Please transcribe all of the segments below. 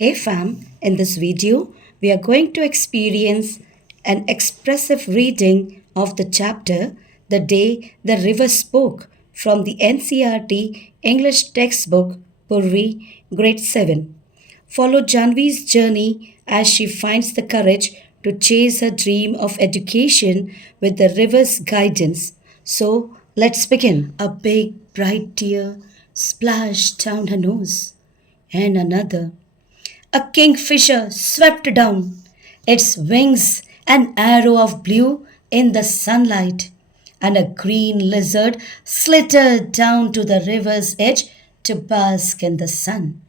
Hey fam, in this video, we are going to experience an expressive reading of the chapter The Day the River Spoke from the NCERT English textbook Poorvi, Grade 7. Follow Janvi's journey as she finds the courage to chase her dream of education with the river's guidance. So, let's begin. A big, bright tear splashed down her nose, and another. A kingfisher swept down, its wings an arrow of blue in the sunlight, and a green lizard slittered down to the river's edge to bask in the sun.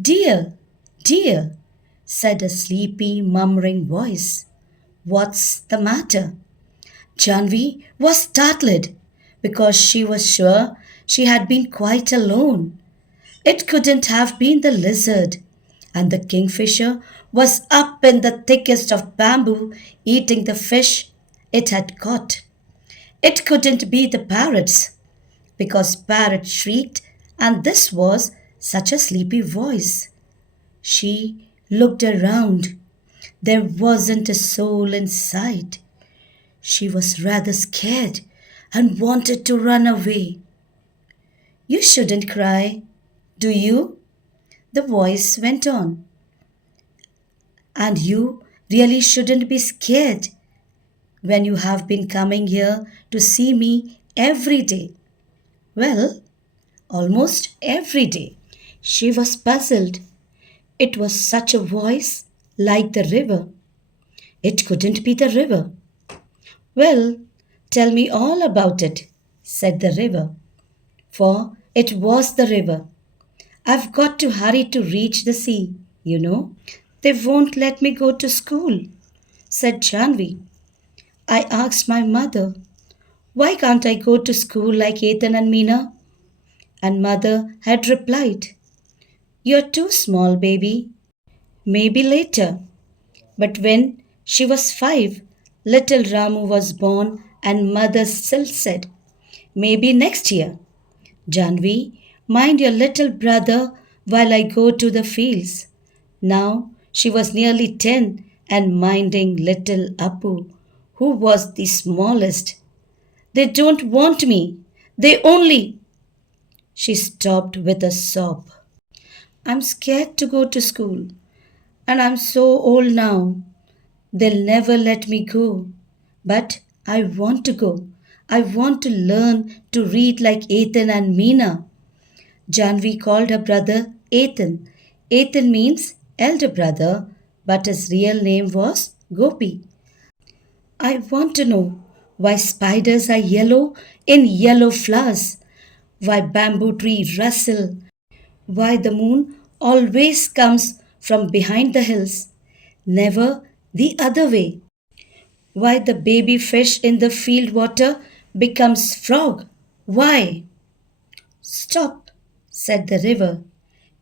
Dear, dear, said a sleepy, murmuring voice. What's the matter? Janvi was startled because she was sure she had been quite alone. It couldn't have been the lizard, and the kingfisher was up in the thickest of bamboo eating the fish it had caught. It couldn't be the parrots, because parrot shrieked, and this was such a sleepy voice. She looked around. There wasn't a soul in sight. She was rather scared and wanted to run away. You shouldn't cry, do you? The voice went on. And you really shouldn't be scared when you have been coming here to see me every day. Well, almost every day. She was puzzled. It was such a voice like the river. It couldn't be the river. Well, tell me all about it, said the river. For it was the river. I've got to hurry to reach the sea, you know. They won't let me go to school, said Janvi. I asked my mother, why can't I go to school like Ethan and Meena? And mother had replied, you're too small, baby. Maybe later. But when she was 5, little Ramu was born and mother still said, maybe next year. Janvi, mind your little brother while I go to the fields. Now she was nearly 10 and minding little Apu, who was the smallest. They don't want me. They only. She stopped with a sob. I'm scared to go to school, and I'm so old now. They'll never let me go. But I want to go. I want to learn to read like Ethan and Meena. Janvi called her brother Ethan. Ethan means elder brother, but his real name was Gopi. I want to know why spiders are yellow in yellow flowers, why bamboo trees rustle, why the moon always comes from behind the hills, never the other way, why the baby fish in the field water becomes frog, why? Stop, said the river.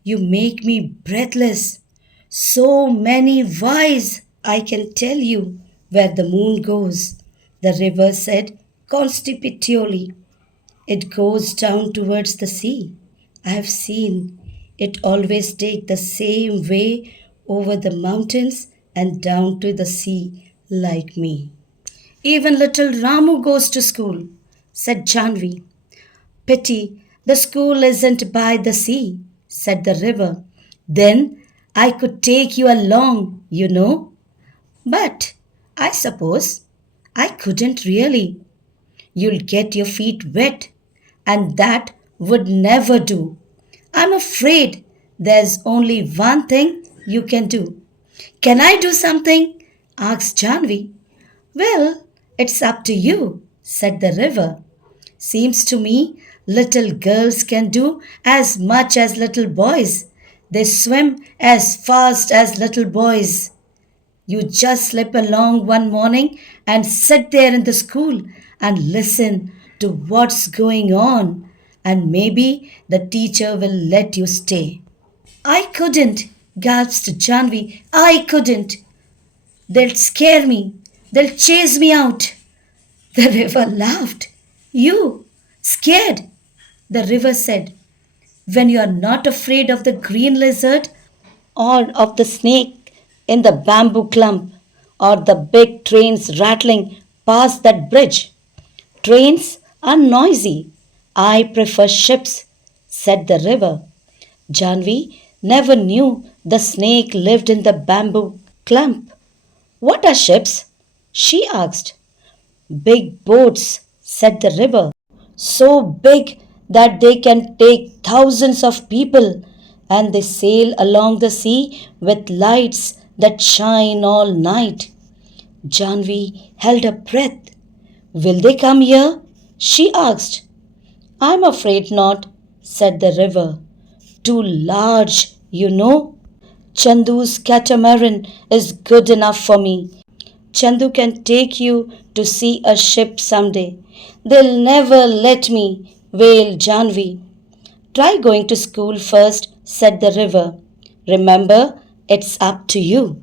You make me breathless. So many whys, I can tell you where the moon goes, the river said constipatorily. It goes down towards the sea. I have seen it always take the same way over the mountains and down to the sea like me. Even little Ramu goes to school, said Janvi. Pity the school isn't by the sea, said the river. Then I could take you along, you know. But I suppose I couldn't really. You'll get your feet wet, and that would never do. I'm afraid there's only one thing you can do. Can I do something? Asked Janvi. Well, it's up to you, said the river. Seems to me little girls can do as much as little boys. They swim as fast as little boys. You just slip along one morning and sit there in the school and listen to what's going on, and maybe the teacher will let you stay. I couldn't, gasped Janvi. I couldn't. They'll scare me. They'll chase me out. The river laughed. You, scared? The river said, when you are not afraid of the green lizard, or of the snake in the bamboo clump, or the big trains rattling past that bridge. Trains are noisy. I prefer ships, said the river. Janvi never knew the snake lived in the bamboo clump. What are ships? She asked. Big boats, said the river. So big that they can take thousands of people, and they sail along the sea with lights that shine all night. Janvi held her breath. Will they come here? She asked. I'm afraid not, said the river. Too large, you know. Chandu's catamaran is good enough for me. Chandu can take you to see a ship someday. They'll never let me, wailed Janvi. Try going to school first, said the river. Remember, it's up to you.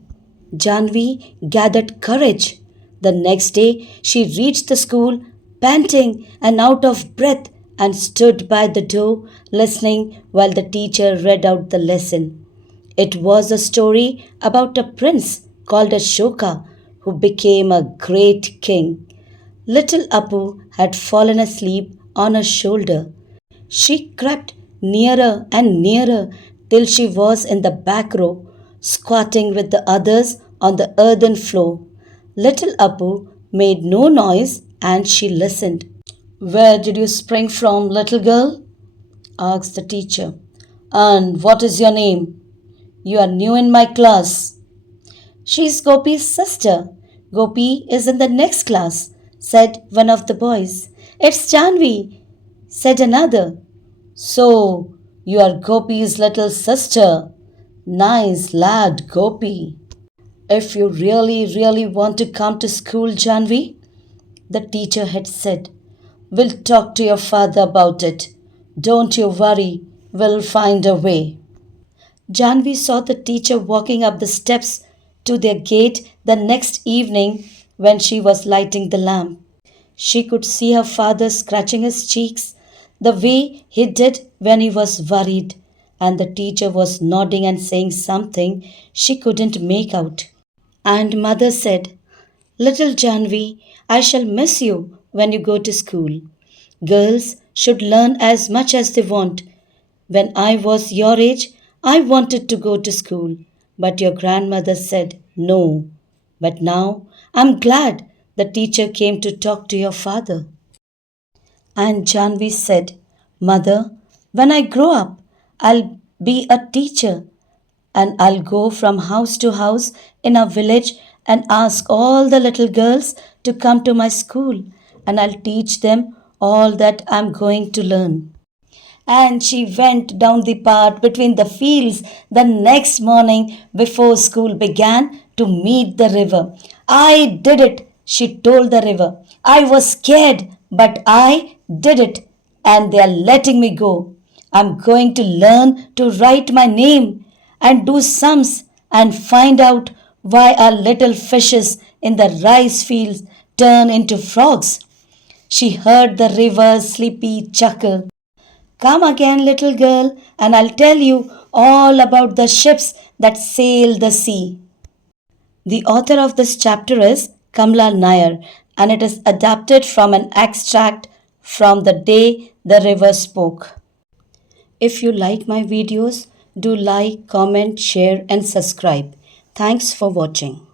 Janvi gathered courage. The next day, she reached the school, panting and out of breath, and stood by the door, listening while the teacher read out the lesson. It was a story about a prince called Ashoka who became a great king. Little Apu had fallen asleep on her shoulder. She crept nearer and nearer till she was in the back row, squatting with the others on the earthen floor. Little Apu made no noise and she listened. Where did you spring from, little girl? Asked the teacher. And what is your name? You are new in my class. She's Gopi's sister. Gopi is in the next class, said one of the boys. It's Janvi, said another. So, you are Gopi's little sister. Nice lad, Gopi. If you really want to come to school, Janvi, the teacher had said, we'll talk to your father about it. Don't you worry, we'll find a way. Janvi saw the teacher walking up the steps to their gate the next evening when she was lighting the lamp. She could see her father scratching his cheeks the way he did when he was worried, and the teacher was nodding and saying something she couldn't make out. And mother said, Little Janvi, I shall miss you when you go to school. Girls should learn as much as they want. When I was your age, I wanted to go to school, but your grandmother said no. But now I'm glad the teacher came to talk to your father. And Janvi said, Mother, when I grow up, I'll be a teacher and I'll go from house to house in our village and ask all the little girls to come to my school and I'll teach them all that I'm going to learn. And she went down the path between the fields the next morning before school began to meet the river. I did it, she told the river. I was scared, but I did it, and they are letting me go. I'm going to learn to write my name and do sums and find out why our little fishes in the rice fields turn into frogs. She heard the river's sleepy chuckle. Come again, little girl, and I'll tell you all about the ships that sail the sea. The author of this chapter is Kamla Nair, and it is adapted from an extract from The Day the River Spoke. If you like my videos, do like, comment, share, and subscribe. Thanks for watching.